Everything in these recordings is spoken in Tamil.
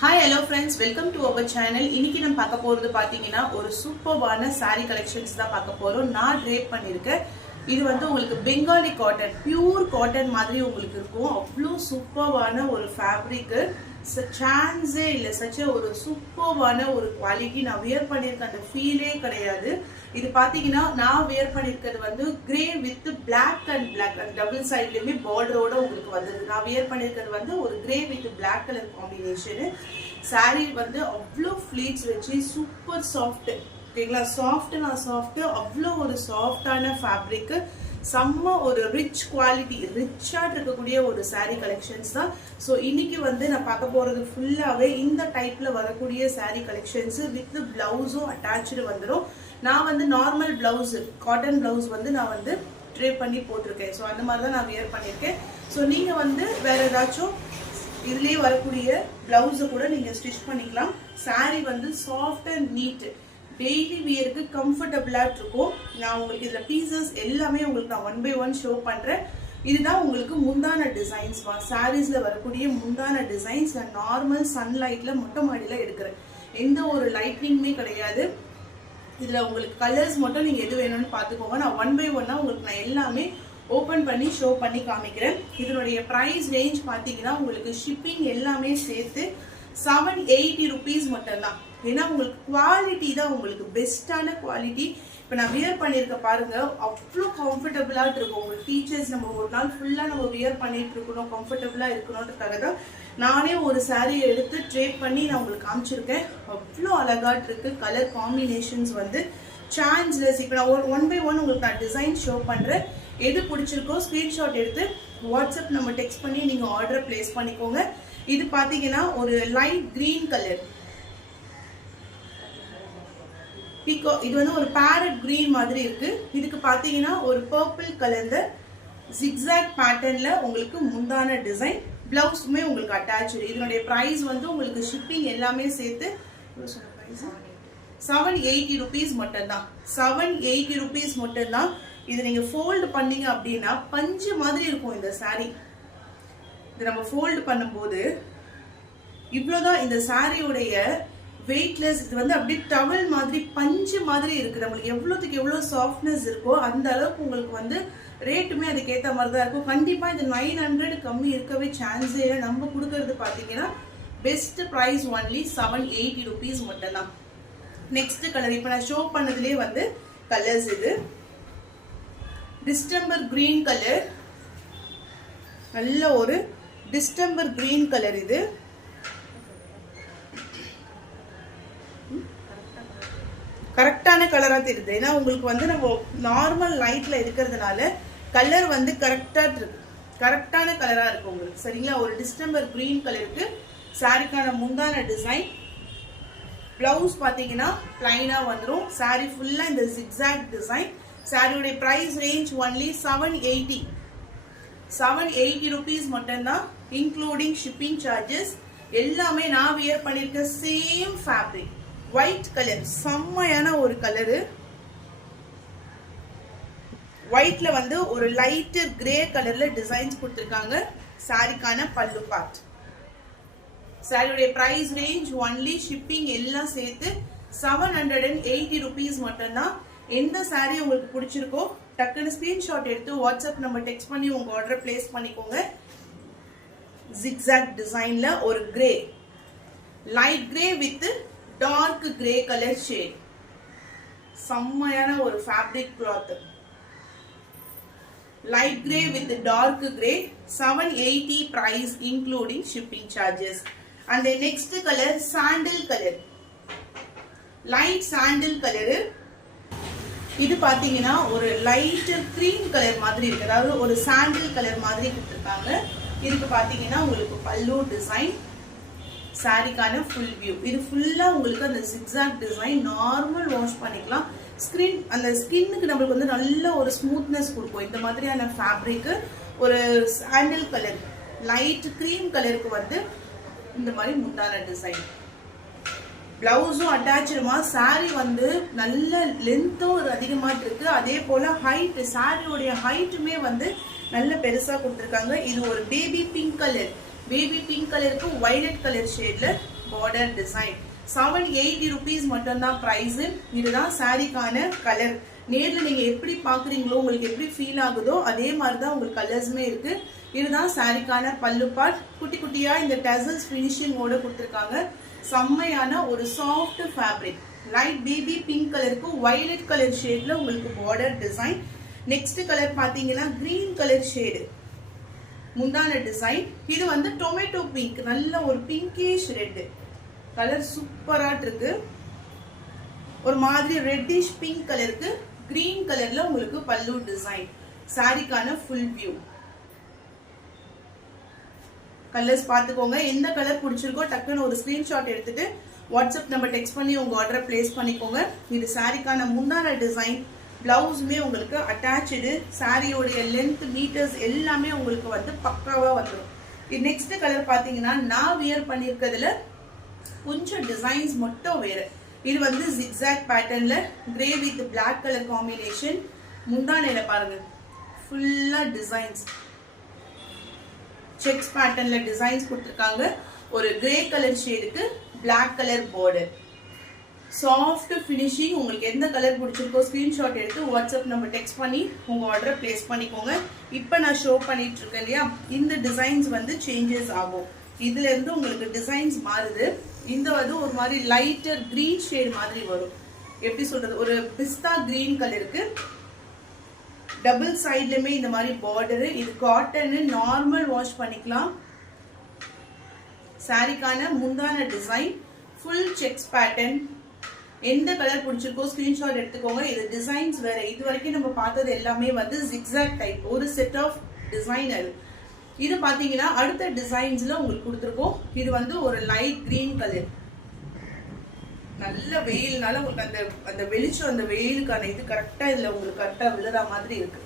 Hi hello friends, welcome to our channel. இன்னைக்கு நம்ம பார்க்க போறது பாத்தீங்கன்னா ஒரு சூப்பர்வான saree collections தான் பார்க்க போறோம். நான் drape பண்ணிருக்கேன். இது வந்து உங்களுக்கு பெங்காலி காட்டன், பியூர் காட்டன் மாதிரி உங்களுக்கு இருக்கும். அவ்ளோ சூப்பர்வான ஒரு ஃபேப்ரிக். சான்ஸே இல்ல, சச்ச ஒரு சூப்பர்வான ஒரு குவாலிட்டி. நான் வியர் பண்ணிருக்க அந்த ஃபீலே கிடையாது. இது பாத்தீங்கன்னா நான் வியர் பண்ணிருக்கிறது வந்து grey with black and black, அந்த டபுள் சைட்லயுமே பார்டரோட உங்களுக்கு வந்தது. நான் வியர் பண்ணிருக்கிறது வந்து ஒரு grey with black colour combination. Sari வந்து அவ்வளோ ஃபிளீட்ஸ் வச்சு சூப்பர் சாஃப்ட், ஓகேங்களா? சாஃப்ட்னா சாஃப்ட், அவ்வளோ ஒரு சாஃப்டான ஃபேப்ரிக், செம்ம ஒரு ரிச் குவாலிட்டி, ரிச்சா இருக்கக்கூடிய ஒரு சாரீ கலெக்ஷன்ஸ் தான். ஸோ இன்னைக்கு வந்து நான் பார்க்க போறது ஃபுல்லாவே இந்த டைப்ல வரக்கூடிய சாரீ கலெக்ஷன்ஸ் வித் பிளவுஸும் அட்டாச்சு வந்துடும். நான் வந்து நார்மல் பிளவுஸ், காட்டன் பிளவுஸ் வந்து நான் வந்து ட்ரேப் பண்ணி போட்டிருக்கேன். ஸோ அந்த மாதிரி தான் நான் வியர் பண்ணியிருக்கேன். ஸோ நீங்க வந்து வேற ஏதாச்சும் இதுலயே வரக்கூடிய பிளவுஸை கூட நீங்க ஸ்டிச் பண்ணிக்கலாம். சாரீ வந்து சாஃப்ட் அண்ட் நீட், டெய்லி வியருக்கு கம்ஃபர்டபுளா இருக்கும். நான் உங்களுக்கு இதுல பீசஸ் எல்லாமே உங்களுக்கு நான் 1 by 1 ஷோ பண்றேன். இதுதான் உங்களுக்கு முந்தான டிசைன்ஸ். சாரீஸ்ல வரக்கூடிய முந்தான டிசைன்ஸ் நான் நார்மல் சன்லைட்ல மொட்டை மாடியில எடுக்கிறேன். எந்த ஒரு லைட்னிங்குமே கிடையாது. இதுல உங்களுக்கு கலர்ஸ் மட்டும் நீங்க எது வேணும்னு பாத்துக்கோங்க. நான் 1 by 1 உங்களுக்கு நான் எல்லாமே ஓபன் பண்ணி ஷோ பண்ணி காமிக்கிறேன். இதனுடைய பிரைஸ் ரேஞ்ச் பாத்தீங்கன்னா உங்களுக்கு ஷிப்பிங் எல்லாமே சேர்த்து 780 rupees மட்டும்தான். ஏன்னா உங்களுக்கு குவாலிட்டி தான் உங்களுக்கு பெஸ்டான குவாலிட்டி. இப்போ நான் வியர் பண்ணியிருக்க பாருங்க, அவ்வளோ கம்ஃபர்டபுளா இருக்கும். உங்களுக்கு டீச்சர்ஸ் நம்ம ஒரு நாள் ஃபுல்லா நம்ம வியர் பண்ணிட்டு இருக்கணும், கம்ஃபர்டபுளா இருக்கணும்ன்றதுக்காக தான் நானே ஒரு சாரீ எடுத்து ட்ரேப் பண்ணி நான் உங்களுக்கு காமிச்சிருக்கேன். அவ்வளோ அழகாட்டு இருக்கு. கலர் காம்பினேஷன்ஸ் வந்து சான்ஸ்லெஸ். இப்போ நான் 1 by 1 உங்களுக்கு நான் டிசைன் ஷோ பண்றேன். எது பிடிச்சிருக்கோ ஸ்கிரீன்ஷாட் எடுத்து வாட்ஸ்அப் நம்ம டெக்ஸ்ட் பண்ணி நீங்க ஆர்டர் பிளேஸ் பண்ணிக்கோங்க. இது பாத்தீங்கன்னா ஒரு லைட் கிரீன் கலர் பிகோ, இது வந்து ஒரு பேரட் கிரீன் மாதிரி இருக்கு. இதுக்கு பாத்தீங்கன்னா ஒரு பர்பிள் கலர்ல ஜிக்ஸாக் பேட்டர்ன்ல உங்களுக்கு முந்தான டிசைன், பிளவுஸுமே உங்களுக்கு அட்டாச்சு. இதனுடைய பிரைஸ் வந்து உங்களுக்கு ஷிப்பிங் எல்லாமே சேர்த்து 780 rupees மட்டும்தான். 780 rupees மட்டும்தான். இது நீங்க ஃபோல்டு பண்ணீங்க அப்படின்னா பஞ்சு மாதிரி இருக்கும் இந்த சாரீ. இது நம்ம ஃபோல்டு பண்ணும்போது இவ்வளவுதான் இந்த சாரியோடைய வெயிட்லெஸ். இது வந்து அப்படியே டவல் மாதிரி பஞ்சு மாதிரி இருக்கு. நம்மளுக்கு எவ்வளவுக்கு எவ்வளவு சாஃப்ட்னஸ் இருக்கோ அந்த அளவுக்கு உங்களுக்கு வந்து ரேட்டுமே அதுக்கேற்ற மாதிரி தான் இருக்கும். கண்டிப்பா இது 900 கம்மி இருக்கவே சான்ஸே இல்லை. நம்ம கொடுக்கறது பாத்தீங்கன்னா பெஸ்ட் பிரைஸ் ஒன்லி 780 rupees மட்டும்தான். நெக்ஸ்ட் கலர் இப்ப நான் ஷோ பண்ணதுலேயே வந்து கலர்ஸ், இது டிஸ்டம்பர் கிரீன் கலர், நல்ல ஒரு டிஸ்டம்பர் கிரீன் கலர். இது கரெக்டான கலரா தெரியுது. ஏன்னா உங்களுக்கு வந்து நம்ம நார்மல் லைட்ல இருக்கிறதுனால கலர் வந்து கரெக்டா இருக்கு, கரெக்டான கலரா இருக்கு உங்களுக்கு. சரிங்களா? ஒரு டிஸ்டம்பர் கிரீன் கலருக்கு சாரிக்கான முந்தான டிசைன். பிளவுஸ் பாத்தீங்கன்னா பிளைனா வந்துடும். சாரி ஃபுல்லா இந்த ஜிக்ஸாக் டிசைன். சாரியோட பிரைஸ் ரேஞ்ச் ஒன்லி 780 rupees மட்டும்தான், இன்க்ளூடிங் ஷிப்பிங் சார்ஜஸ். எல்லாமே நான் வியர் பண்ணிருக்க சேம் ஃபேப்ரிக், ஒயிட் கலர், செம்மையான ஒரு கலரு. ஒயிட்ல வந்து ஒரு லைட் கிரே கலர்ல டிசைன்ஸ் கொடுத்திருக்காங்க. சாரிக்கான பல்லு பார்ட். சாரியோட பிரைஸ் ரேஞ்ச் ஒன்லி ஷிப்பிங் எல்லாம் சேர்த்து 780 rupees மட்டும்தான். எந்த சாரி உங்களுக்கு பிடிச்சிருக்கோ டக்குன்னு ஸ்கிரீன்ஷாட் எடுத்து வாட்ஸ்அப் நம்பர் டெக்ஸ்ட் பண்ணி உங்க ஆர்டர் பிளேஸ் பண்ணிக்கோங்க. ஜிக்ஸாக் டிசைன்ல ஒரு grey, light grey with dark grey colour shade, செம்மையான ஒரு fabric cloth. Light grey with dark grey, 780 price including shipping charges. And next colour sandal colour, light sandal colour. இது பாத்தீங்கன்னா ஒரு லைட் கிரீம் கலர் மாதிரி இருக்கு, அதாவது ஒரு சாண்டில் கலர் மாதிரி கொடுத்துருக்காங்க. இதுக்கு பாத்தீங்கன்னா உங்களுக்கு பல்லு டிசைன், சாரிக்கான ஃபுல் வியூ. இது ஃபுல்லா உங்களுக்கு அந்த ஜிக்ஸாக் டிசைன். நார்மல் வாஷ் பண்ணிக்கலாம். ஸ்கின், அந்த ஸ்கின்னுக்கு நம்மளுக்கு வந்து நல்ல ஒரு ஸ்மூத்னஸ் கொடுக்கும். இந்த மாதிரியான ஃபேப்ரிக் ஒரு சாண்டில் கலர், லைட் கிரீம் கலருக்கு வந்து இந்த மாதிரி முந்தான டிசைன். பிளவுஸும் அட்டாச்சுமா. சாரி வந்து நல்ல லென்த்தும் அதிகமா இருக்கு. அதே போல ஹைட், சாரியோடைய ஹைட்டுமே வந்து நல்ல பெருசா கொடுத்துருக்காங்க. இது ஒரு baby pink colour, baby pink கலருக்கு வயலட் கலர் ஷேட்ல பார்டர் டிசைன். 780 rupees மட்டும்தான் பிரைஸ். இதுதான் சாரிக்கான கலர். நேர்ல நீங்க எப்படி பாக்குறீங்களோ உங்களுக்கு எப்படி ஃபீல் ஆகுதோ அதே மாதிரி தான் உங்களுக்கு கலர்ஸுமே இருக்கு. இதுதான் சாரிக்கான பல்லு பார்ட். குட்டி குட்டியா இந்த டசல்ஸ் ஃபினிஷிங் ஓட கொடுத்துருக்காங்க. செம்மையான ஒரு soft fabric. Light baby pink கலருக்கு வயலட் கலர் ஷேட்ல உங்களுக்கு பார்டர் டிசைன். நெக்ஸ்ட் கலர் பாத்தீங்கன்னா கிரீன் கலர் ஷேடு முந்தான டிசைன். இது வந்து டொமேட்டோ பிங்க், நல்ல ஒரு பிங்கிஷ் ரெட் கலர் சூப்பரா இருக்கு. ஒரு மாதிரி ரெட்டிஷ் பிங்க் கலருக்கு கிரீன் கலர்ல உங்களுக்கு பல்லு டிசைன். சாரிக்கான ஃபுல் வியூ. கலர்ஸ் பாத்துக்கோங்க. எந்த கலர் பிடிச்சிருக்கோ டக்குன்னு ஒரு ஸ்கிரீன்ஷாட் எடுத்துட்டு வாட்ஸ்அப் நம்பர் டெக்ஸ்ட் பண்ணி உங்க ஆர்டரை பிளேஸ் பண்ணிக்கோங்க. இது சாரிக்கான முந்தான டிசைன். பிளவுஸுமே உங்களுக்கு அட்டாச்சு. சாரியோடைய லென்த் மீட்டர்ஸ் எல்லாமே உங்களுக்கு வந்து பக்காவா வந்துடும். இது நெக்ஸ்ட் கலர் பாத்தீங்கன்னா நான் வியர் பண்ணிருக்கிறதுல கொஞ்சம் டிசைன்ஸ் மட்டும் வேற. இது வந்து ஜிக்ஸாக் பேட்டர்ன்ல grey with black colour combination. முந்தானையில பாருங்க ஃபுல்லா டிசைன்ஸ் செக்ஸ் பேட்டர்ன்ல டிசைன்ஸ் கொடுத்துருக்காங்க. ஒரு கிரே கலர் ஷேடுக்கு black colour border. Soft finishing. உங்களுக்கு எந்த கலர் பிடிச்சிருக்கோ ஸ்கிரீன்ஷாட் எடுத்து வாட்ஸ்அப் நம்பர் டெக்ஸ்ட் பண்ணி உங்க ஆர்டரை பிளேஸ் பண்ணிக்கோங்க. இப்போ நான் ஷோ பண்ணிட்டு இருக்கேன் இல்லையா, இந்த டிசைன்ஸ் வந்து சேஞ்சஸ் ஆகும். இதுல இருந்து உங்களுக்கு டிசைன்ஸ் மாறுது. இந்த வந்து ஒரு மாதிரி லைட்டர் கிரீன் ஷேட் மாதிரி வரும். எப்படி சொல்றது, ஒரு பிஸ்தா கிரீன் கலருக்கு டபுள் சைட்லயுமே இந்த மாதிரி பார்டர். இது காட்டன், நார்மல் வாஷ் பண்ணிக்கலாம். சாரிக்கான முந்தான டிசைன் ஃபுல் செக்ஸ் பேட்டர்ன். எந்த கலர் பிடிச்சிருக்கோ ஸ்கிரீன்ஷாட் எடுத்துக்கோங்க. இது டிசைன்ஸ் வேற. இது வரைக்கும் நம்ம பார்த்தது எல்லாமே வந்து ஜிக்ஸாக் டைப், ஒரு செட் ஆஃப் டிசைனர். இது பாத்தீங்கன்னா அடுத்த டிசைன்ஸ்ல உங்களுக்கு கொடுத்துருக்கோம். இது வந்து ஒரு லைட் கிரீன் கலர். நல்ல வெயில்னால உங்களுக்கு அந்த அந்த வெளிச்சம், அந்த வெயிலுக்கான இது கரெக்டா இதுல உங்களுக்கு கரெக்டா விழுற மாதிரி இருக்கு.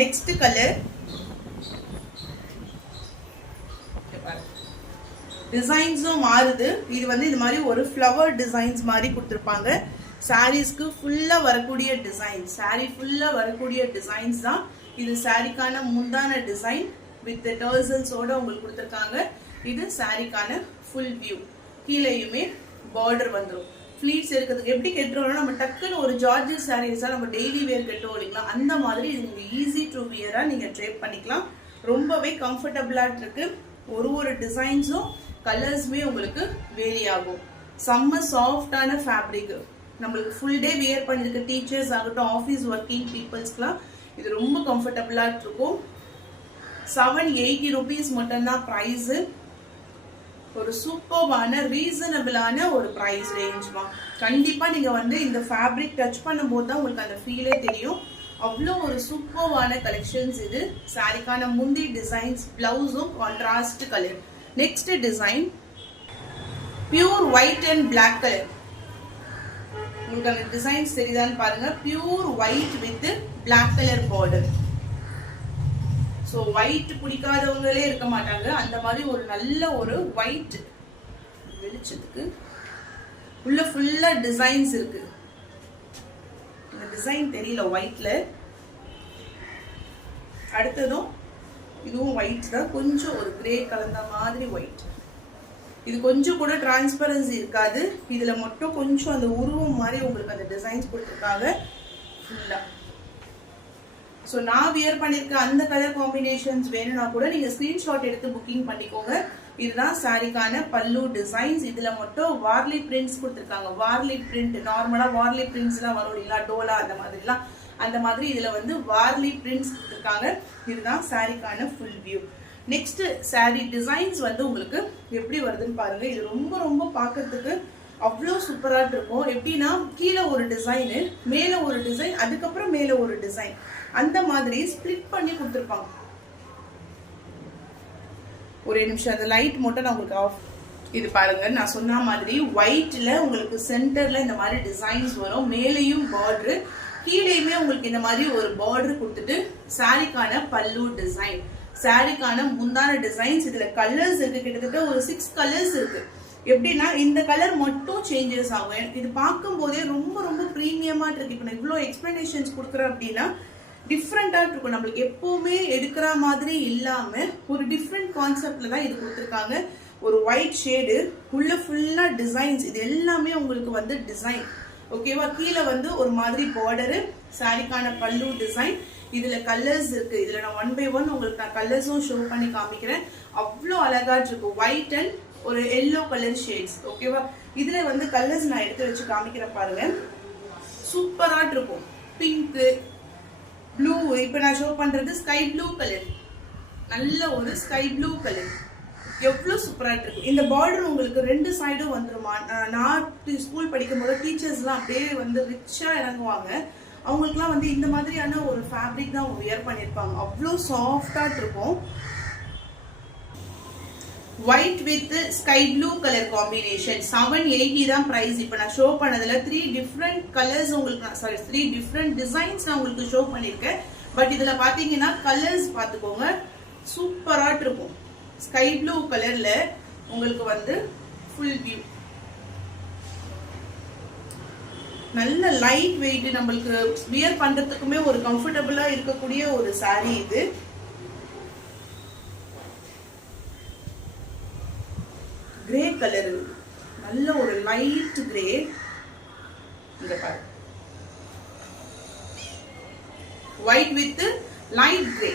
நெக்ஸ்ட் கலர் டிசைன்ஸும் மாறுது. இது வந்து இது மாதிரி ஒரு ஃப்ளவர் டிசைன்ஸ் மாதிரி கொடுத்துருப்பாங்க. சாரீஸ்க்கு ஃபுல்லா வரக்கூடிய டிசைன். சாரி ஃபுல்லா வரக்கூடிய டிசைன்ஸ் தான் இது. சாரிக்கான முந்தான டிசைன் வித் டர்சல்ஸோட உங்களுக்கு கொடுத்துருக்காங்க. இது சாரிக்கான ஃபுல் வியூ. கீழேயுமே பார்டர் வந்துடும். ஃபிளீட்ஸ் இருக்கிறதுக்கு எப்படி கெட்டுறோம்னா நம்ம டக்குன்னு ஒரு ஜார்ஜஸ் சாரீஸா நம்ம டெய்லி வேர் கெட்டுவோம் இல்லைங்களா, அந்த மாதிரி இது நீங்க ஈஸி டு வியரா நீங்க ட்ரேப் பண்ணிக்கலாம். ரொம்பவே கம்ஃபர்டபுளா இருக்கு. ஒரு டிசைன்ஸும் கலர்ஸுமே உங்களுக்கு வேரி ஆகும். செம்ம சாஃப்டான ஃபேப்ரிக். நம்மளுக்கு ஃபுல் டே வியர் பண்ணிருக்க டீச்சர்ஸ் ஆகட்டும், ஆஃபீஸ் ஒர்க்கிங் பீப்புள்ஸ்க்குலாம் இது ரொம்ப கம்ஃபர்டபுளா இருக்கும். 780 rupees மட்டும்தான் பிரைஸ். ஒரு சூப்பர்வான ரீசனபிளான ஒரு பிரைஸ் ரேஞ்ச்மா. கண்டிப்பா நீங்க வந்து இந்த ஃபேப்ரிக் டச் பண்ணும்போது தான் உங்களுக்கு அந்த ஃபீலே தெரியும். அவ்வளோ ஒரு சூப்பர்வான கலெக்ஷன்ஸ் இது. சாரிக்கான முந்தி டிசைன்ஸ், பிளவுஸும் contrast colour. Next design pure white and black colour. உங்களுக்கு அந்த டிசைன்ஸ் தெரியுதான்னு பாருங்க. Pure white with black colour border. So white பிடிக்காதவங்களே இருக்க மாட்டாங்க. அந்த மாதிரி ஒரு நல்ல ஒரு ஒயிட் வெளிச்சத்துக்கு உள்ள ஃபுல்லா டிசைன்ஸ் இருக்கு. இந்த டிசைன் தெரியல ஒயிட்ல. அடுத்ததும் இதுவும் ஒயிட் தான், கொஞ்சம் ஒரு கிரே கலந்த மாதிரி ஒயிட். இது கொஞ்சம் கூட டிரான்ஸ்பரன்சி இருக்காது. இதுல மட்டும் கொஞ்சம் அந்த உருவம் மாதிரி உங்களுக்கு அந்த டிசைன்ஸ் கொடுத்துருக்காங்க ஃபுல்லா. ஸோ நான் வியர் பண்ணிருக்க அந்த கலர் காம்பினேஷன்ஸ் வேணும்னா கூட நீங்க ஸ்கிரீன்ஷாட் எடுத்து புக்கிங் பண்ணிக்கோங்க. இதுதான் சாரிக்கான பல்லு டிசைன்ஸ். இதுல மட்டும் வார்லி பிரிண்ட்ஸ் கொடுத்துருக்காங்க. வார்லி பிரிண்ட், நார்மலா வார்லி பிரிண்ட்ஸ் எல்லாம் வரும் இல்லைங்களா, டோலா அந்த மாதிரிலாம், அந்த மாதிரி இதுல வந்து வார்லி பிரிண்ட்ஸ் கொடுத்துருக்காங்க. இதுதான் சாரிக்கான full view. Next sari designs வந்து உங்களுக்கு எப்படி வருதுன்னு பாருங்க. இது ரொம்ப ரொம்ப பார்க்கறதுக்கு அவ்வளோ சூப்பரா இருக்கும். எப்படின்னா கீழே ஒரு டிசைனு, மேல ஒரு டிசைன், அதுக்கப்புறம் மேல ஒரு டிசைன், அந்த மாதிரி ஸ்பிளிட் பண்ணி கொடுத்துருப்பாங்க. ஒரே நிமிஷம், அந்த லைட் மட்டும் நான் உங்களுக்கு ஆஃப். இது பாருங்க, நான் சொன்ன மாதிரி ஒயிட்ல உங்களுக்கு சென்டர்ல இந்த மாதிரி டிசைன்ஸ் வரும். மேலையும் பார்டர், கீழேயுமே உங்களுக்கு இந்த மாதிரி ஒரு பார்டர் கொடுத்துட்டு சாரிக்கான பல்லு டிசைன், சாரிக்கான முந்தான டிசைன்ஸ். இதுல கலர்ஸ் இருக்கு, கிட்டத்தட்ட ஒரு 6 கலர்ஸ் இருக்கு. எப்படின்னா இந்த கலர் மட்டும் சேஞ்சஸ் ஆகும். இது பார்க்கும் போதே ரொம்ப ரொம்ப ப்ரீமியமா இருக்கு. இப்போ நான் இவ்வளோ எக்ஸ்பிளனேஷன்ஸ் கொடுக்குறேன் அப்படின்னா டிஃப்ரெண்டா இருக்கும். நம்மளுக்கு எப்பவுமே எடுக்கிற மாதிரி இல்லாம ஒரு டிஃப்ரெண்ட் கான்செப்ட்ல தான் இது கொடுத்துருக்காங்க. ஒரு ஒயிட் ஷேடு, உள்ள ஃபுல்லா டிசைன்ஸ், இது எல்லாமே உங்களுக்கு வந்து டிசைன். ஓகேவா? கீழே வந்து ஒரு மாதிரி பார்டரு, சாரிக்கான பல்லு டிசைன். இதுல கலர்ஸ் இருக்கு. இதுல நான் 1 by 1 உங்களுக்கு நான் கலர்ஸும் ஷோ பண்ணி காமிக்கிறேன். அவ்வளோ அழகா இருக்கும். ஒயிட் அண்ட் ஒரு எல்லோ கலர் ஷேட்ஸ். ஓகேவா? இதுல வந்து கலர்ஸ் நான் எடுத்து வச்சு காமிக்கிறேன் பாருங்க. சூப்பரா இருக்கும். பிங்க், ப்ளூ, இப்ப நான் ஷோ பண்றது ஸ்கை ப்ளூ கலர். நல்ல ஒரு ஸ்கை ப்ளூ கலர். எவ்வளவு சூப்பரா இருக்கு. இந்த பார்டர் உங்களுக்கு 2 சைடும் வந்துருமா. நான் ஸ்கூல் படிக்கும் போது டீச்சர்ஸ் எல்லாம் அப்படியே வந்து ரிச்சா இறங்குவாங்க. அவங்களுக்குலாம் வந்து இந்த மாதிரியான ஒரு ஃபேப்ரிக் தான் அவங்க வியர் பண்ணிருப்பாங்க. அவ்வளோ சாஃப்டா இருக்கும். White with sky blue colour combination. 780 தான் பிரைஸ். இப்ப நான் ஷோ பண்ணதுல 3 டிஃப்ரெண்ட் கலர்ஸ் உங்களுக்கு, சாரி 3 டிஃப்ரெண்ட் டிசைன்ஸ் நான் உங்களுக்கு ஷோ பண்ணிருக்கேன். பட் இதுல பாத்தீங்கன்னா கலர்ஸ் பாத்துக்கோங்க, சூப்பரா இருக்கும். ஸ்கை ப்ளூ கலர்ல உங்களுக்கு வந்து ஃபுல் வியூ. நல்ல லைட் வெயிட், நம்மளுக்கு வியர் பண்றதுக்குமே ஒரு கம்ஃபர்டபுளா இருக்கக்கூடிய ஒரு சாரி இது. கிரே கலர், நல்ல ஒரு லைட் கிரே. இந்த பாரு, ஒயிட் வித் லைட் கிரே.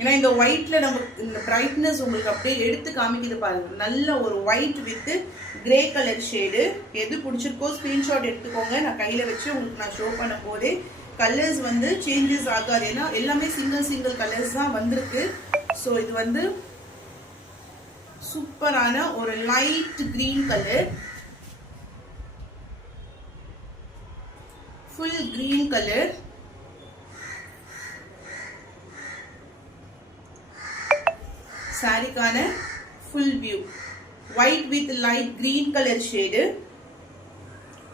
ஏன்னா இந்த ஒயிட்ல நம்ம இந்த பிரைட்னஸ் உங்களுக்கு அப்படியே எடுத்து காமிக்குது பாருங்க. நல்ல ஒரு white with grey colour shade. எது பிடிச்சிருக்கோ ஸ்கிரீன்ஷாட் எடுத்துக்கோங்க. நான் கையில வச்சு உங்களுக்கு நான் ஷோ பண்ண போதே கலர்ஸ் வந்து சேஞ்சஸ் ஆகாது. ஏன்னா எல்லாமே சிங்கிள் கலர்ஸ் தான் வந்திருக்கு. ஸோ இது வந்து சூப்பரான ஒரு light green colour, full green colour. சாரிக்கான full view. White with light green colour shade.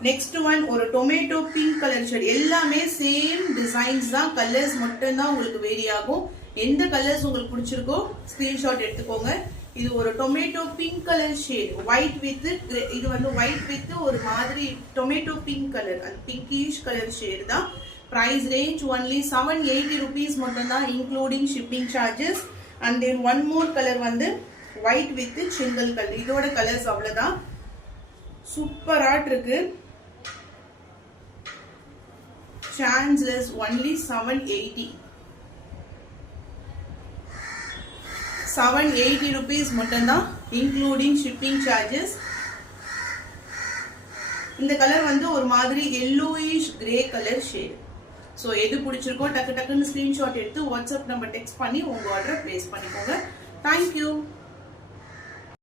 Next one ஒரு டொமேட்டோ பிங்க் கலர் ஷேடு. எல்லாமே சேம் டிசைன்ஸ் தான், கலர்ஸ் மட்டும் தான் உங்களுக்கு வேரி ஆகும். எந்த கலர்ஸ் உங்களுக்கு பிடிச்சிருக்கோ ஸ்கிரீன்ஷாட் எடுத்துக்கோங்க. இது ஒரு tomato pink colour shade. White with, இது வந்து ஒயிட் வித் ஒரு மாதிரி டொமேட்டோ பிங்க் கலர், அந்த பிங்கிஷ் கலர் ஷேடு தான். பிரைஸ் ரேஞ்ச் ஒன்லி 780 rupees மட்டும் தான், including shipping charges. And then one more colour வந்து ஒயிட் வித் சிங்கிள் கலர். இதோட கலர்ஸ் அவ்வளவுதான். சூப்பரா இருக்கு. Chanceless only 780. 780 rupees மட்டும் தான், இன்க்ளூடிங் ஷிப்பிங் சார்ஜஸ். இந்த கலர் வந்து ஒரு மாதிரி yellowish grey colour shade. So எது பிடிச்சிருக்கோ டக்குன்னு ஸ்கிரீன்ஷாட் எடுத்து வாட்ஸ்அப் நம்பர் டெக்ஸ்ட் பண்ணி உங்க ஆர்டர் பிளேஸ் பண்ணிக்கோங்க. தேங்க்யூ.